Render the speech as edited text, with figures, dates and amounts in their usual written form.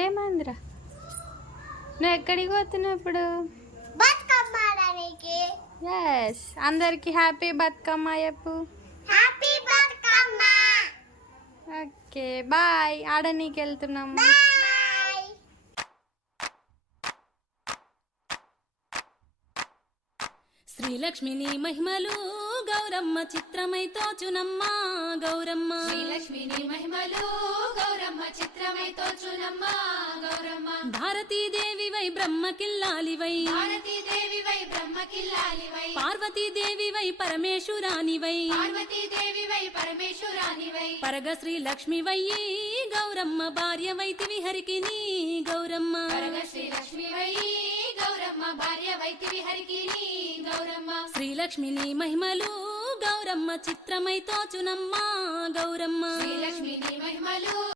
ఏమైందిరా? నువ్వు ఎక్కడికి పోతున్నావు ఇప్పుడు? ఎస్, అందరికి హ్యాపీ బతుకమ్మ చెప్పు. Okay bye. ఆడనీకి వెళ్తున్నాము. శ్రీలక్ష్మిని మహిమలు గౌరమ్మ చిత్రమై తోచునమ్మ గౌరమ్మ. శ్రీలక్ష్మిని మహిమలు గౌరమ్మ చిత్రమై తోచునమ్మ గౌరమ్మ. భారతీదేవివై బ్రహ్మకిల్లాలివై, భారతీదేవివై బ్రహ్మకిల్లాలివై, పార్వతీదేవివై పరమేశ్వరానివై, పార్వతీదేవివై పరమేశ్వరానివై, పరగ శ్రీలక్ష్మివై గౌరమ్మ భార్యవైతివి హరికిని గౌరమ్మ. పరగ శ్రీలక్ష్మివై గౌరమ్మ భార్యవైతివి హరికిని గౌరమ్మ. శ్రీలక్ష్మిని మహిమలు గౌరమ్మ చిత్రమై తోచునమ్మ గౌరమ్మ. శ్రీలక్ష్మిని మహిమలు